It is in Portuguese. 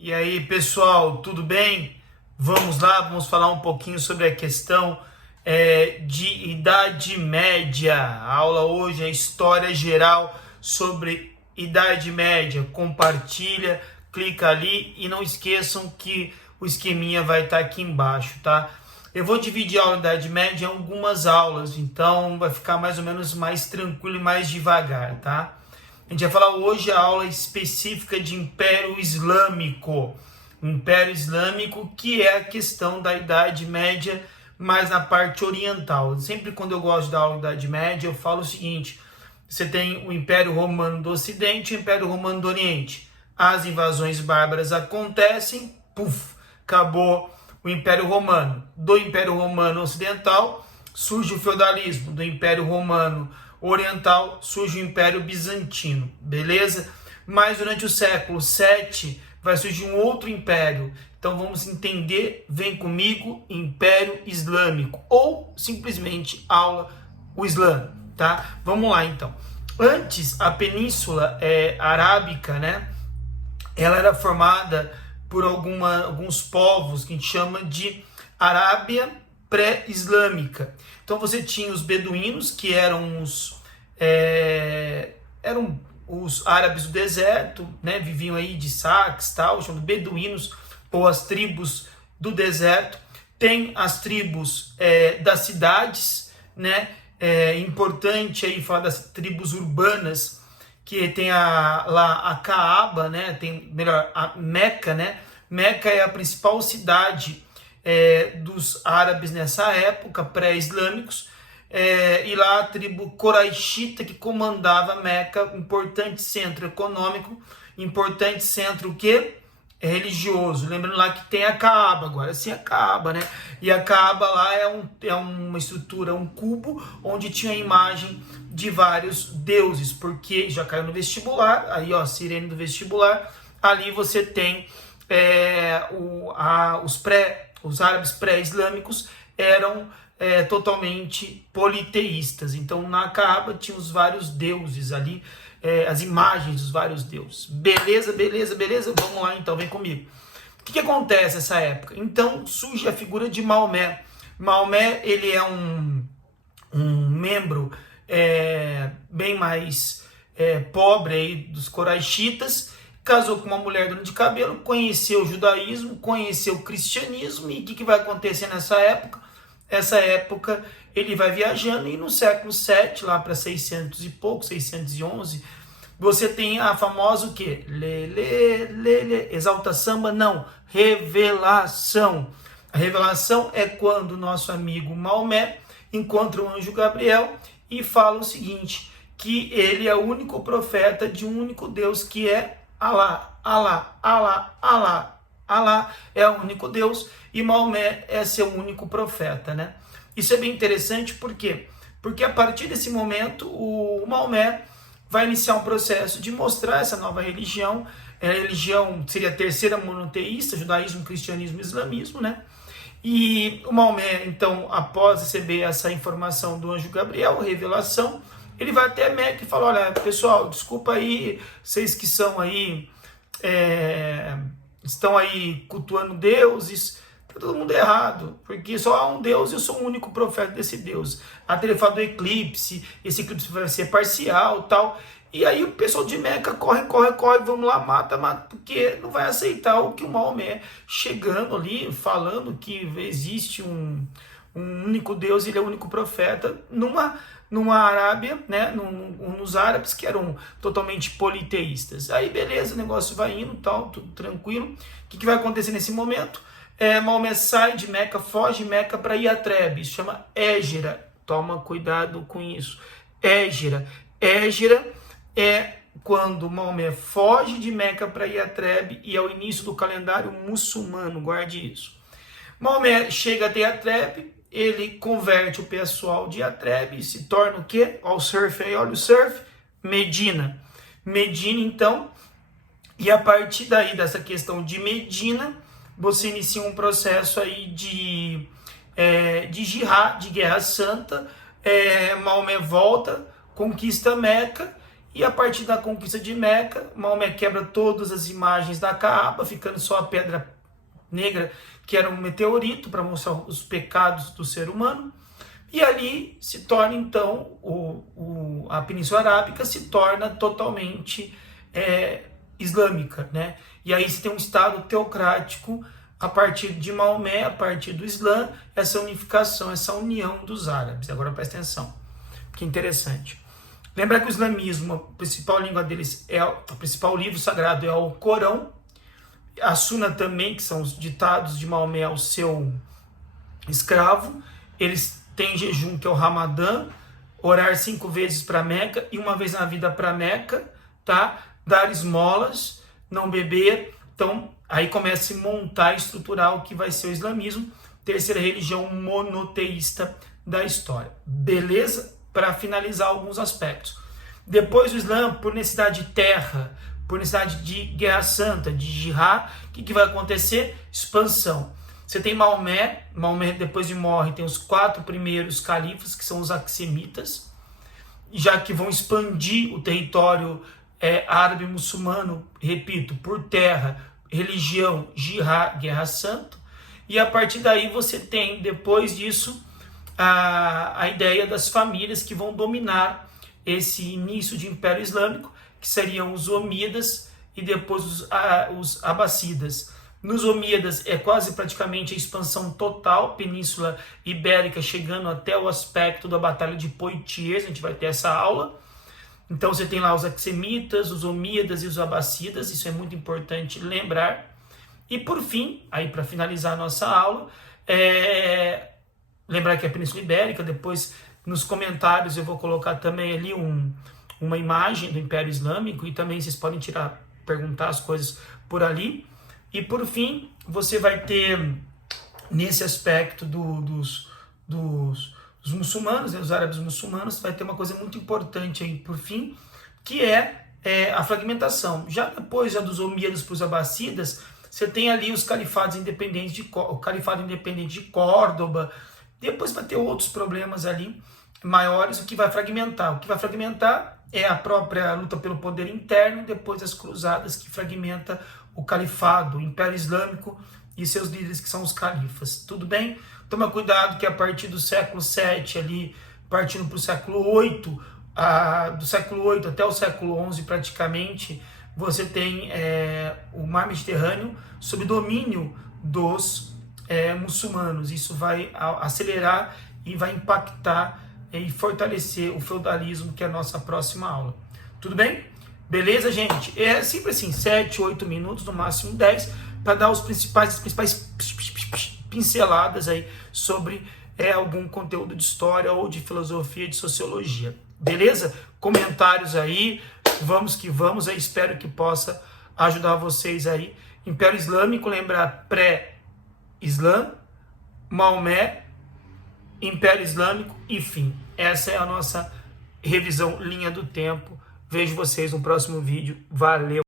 E aí, pessoal, tudo bem? Vamos lá, vamos falar um pouquinho sobre a questão de Idade Média. A aula hoje é História Geral sobre Idade Média. Compartilha, clica ali e não esqueçam que o esqueminha vai estar aqui embaixo, tá? Eu vou dividir a aula da Idade Média em algumas aulas, então vai ficar mais ou menos mais tranquilo e mais devagar, tá? A gente vai falar hoje a aula específica de Império Islâmico. Império Islâmico, que é a questão da Idade Média, mas na parte oriental. Sempre quando eu gosto da aula da Idade Média, eu falo o seguinte: você tem o Império Romano do Ocidente e o Império Romano do Oriente. As invasões bárbaras acontecem, puf, acabou o Império Romano. Do Império Romano Ocidental surge o feudalismo. Do Império Romano Oriental surge o Império Bizantino, beleza? Mas durante o século VII vai surgir um outro império. Então vamos entender, vem comigo, Império Islâmico, ou simplesmente aula o Islã, tá? Vamos lá então. Antes, a Península Arábica, né? Ela era formada por alguns povos que a gente chama de Arábia pré-islâmica. Então você tinha os beduínos, que eram os árabes do deserto, né? Viviam aí de saques, tal, chamam de beduínos, ou as tribos do deserto. Tem as tribos das cidades, né? É importante aí falar das tribos urbanas, que tem lá a Caaba, né? Tem, melhor, a Meca, né? Meca é a principal cidade dos árabes nessa época, pré-islâmicos, e lá a tribo Coraixita que comandava Meca, importante centro econômico, importante centro o quê? Religioso. Lembrando lá que tem a Caaba, agora sim a Caaba, né? E a Caaba lá é uma estrutura, um cubo, onde tinha a imagem de vários deuses, porque já caiu no vestibular, aí ó, sirene do vestibular, ali você tem os árabes pré-islâmicos eram totalmente politeístas. Então na Caaba tinha os vários deuses ali, as imagens dos vários deuses. Beleza, beleza, beleza? Vamos lá então, vem comigo. O que acontece nessa época? Então surge a figura de Maomé. Maomé, ele é um membro bem mais pobre aí dos coraixitas, casou com uma mulher dona de cabelo, conheceu o judaísmo, conheceu o cristianismo, e o que vai acontecer nessa época? Essa época ele vai viajando, e no século VII, lá para 600 e pouco, 611, você tem a famosa o quê? Exalta samba? Não, revelação. A revelação é quando o nosso amigo Maomé encontra o anjo Gabriel e fala o seguinte, que ele é o único profeta de um único Deus, que é Alá, Alá, Alá, Alá. Alá é o único Deus e Maomé é seu único profeta, né? Isso é bem interessante, por quê? Porque a partir desse momento o Maomé vai iniciar um processo de mostrar essa nova religião. A religião seria a terceira monoteísta, judaísmo, cristianismo e islamismo, né? E o Maomé, então, após receber essa informação do anjo Gabriel, a revelação, ele vai até Meca e fala: olha, pessoal, desculpa aí, vocês que são aí, estão aí cultuando deuses, tá todo mundo errado, porque só há um Deus e eu sou o único profeta desse Deus. Até ele fala do eclipse, esse eclipse vai ser parcial e tal. E aí o pessoal de Meca corre, vamos lá, mata, porque não vai aceitar o que o Maomé chegando ali, falando que existe um único Deus, ele é o único profeta, numa Arábia, né, nos árabes que eram totalmente politeístas. Aí beleza, o negócio vai indo, tal, tudo tranquilo. O que vai acontecer nesse momento? Maomé sai de Meca, foge de Meca para Yatreb, isso chama Égira. Toma cuidado com isso. Égira é quando Maomé foge de Meca para Yatreb, e é o início do calendário muçulmano, guarde isso. Maomé chega até Yatreb, ele converte o pessoal de Yatreb e se torna o quê? Olha o surf aí, olha o surf, Medina. Medina, então, e a partir daí, dessa questão de Medina, você inicia um processo aí de jihad, de guerra santa. Maomé volta, conquista Meca, E a partir da conquista de Meca, Maomé quebra todas as imagens da Kaaba, ficando só a pedra negra, que era um meteorito, para mostrar os pecados do ser humano. E ali se torna, então, a Península Arábica se torna totalmente islâmica, né? E aí se tem um Estado teocrático a partir de Maomé, a partir do Islã, essa unificação, essa união dos árabes. Agora presta atenção, que interessante. Lembra que o islamismo, a principal língua deles, o principal livro sagrado é o Corão, a Suna também, que são os ditados de Maomé ao seu escravo. Eles têm jejum, que é o Ramadã, orar 5 vezes para Meca e 1 vez na vida para Meca, tá? Dar esmolas, não beber. Então, aí começa a se montar e estruturar o que vai ser o islamismo, terceira religião monoteísta da história. Beleza? Para finalizar alguns aspectos. Depois do Islã, por necessidade de terra, por necessidade de guerra santa, de jihad, o que vai acontecer? Expansão. Você tem Maomé, depois de morre, tem os 4 primeiros califas, que são os axemitas, já que vão expandir o território árabe muçulmano, repito, por terra, religião, jihad, guerra santa. E a partir daí você tem, depois disso, a ideia das famílias que vão dominar esse início de Império Islâmico, que seriam os Omíadas e depois os Abássidas. Nos Omíadas é quase praticamente a expansão total, Península Ibérica, chegando até o aspecto da Batalha de Poitiers, a gente vai ter essa aula. Então você tem lá os Axemitas, os Omíadas e os Abássidas, isso é muito importante lembrar. E por fim, aí para finalizar a nossa aula, lembrar que é a Península Ibérica. Depois nos comentários eu vou colocar também ali uma imagem do Império Islâmico, e também vocês podem perguntar as coisas por ali. E por fim, você vai ter nesse aspecto dos muçulmanos, dos árabes muçulmanos, vai ter uma coisa muito importante aí por fim, que é a fragmentação. Já depois dos Omíadas para os Abássidas, você tem ali os califados independentes, o califado independente de Córdoba. Depois vai ter outros problemas ali maiores, o que vai fragmentar. O que vai fragmentar é a própria luta pelo poder interno, depois as cruzadas, que fragmenta o califado, o Império Islâmico e seus líderes, que são os califas. Tudo bem? Toma cuidado que a partir do século VII, ali, partindo para o século VIII, do século VIII até o século XI praticamente, você tem o mar Mediterrâneo sob domínio dos muçulmanos. Isso vai acelerar e vai impactar e fortalecer o feudalismo, que é a nossa próxima aula. Tudo bem? Beleza, gente? É sempre assim, 7, 8 minutos, no máximo 10, para dar as principais pinceladas aí sobre algum conteúdo de história ou de filosofia, de sociologia. Beleza? Comentários aí, vamos que vamos. Eu espero que possa ajudar vocês aí. Império Islâmico, lembrar pré-Islã, Maomé, Império Islâmico e fim. Essa é a nossa revisão linha do tempo. Vejo vocês no próximo vídeo. Valeu!